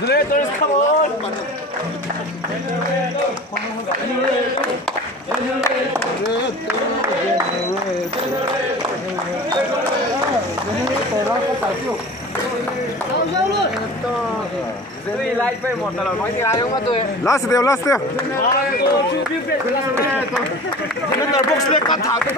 Generators, come on! Last tiêu. Generator box lên cắt thả cái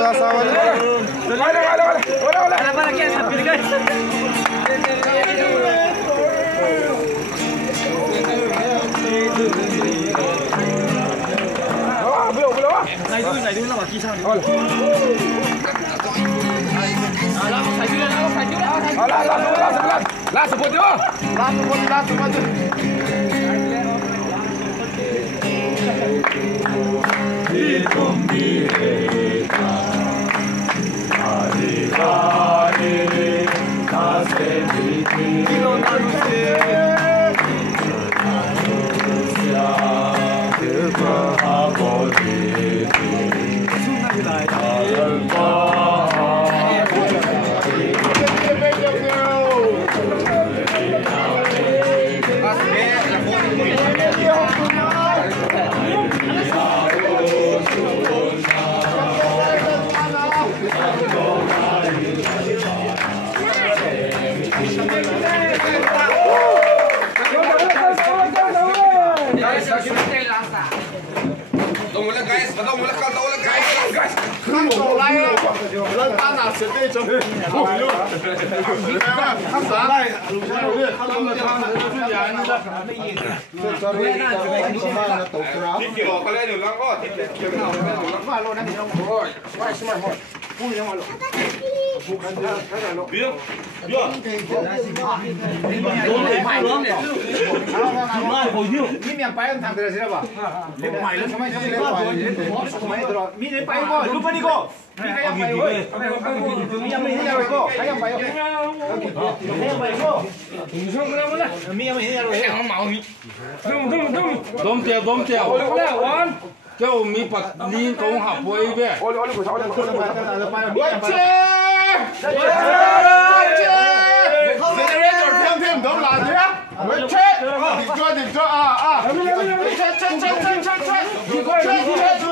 Ra sao này đuôi là bảo chi sao la sebut dia. Đom tiêu. Châu mi bật liên công hợp với bé. Generator thêm đom là thế á? Chết. Định cho à. Chết.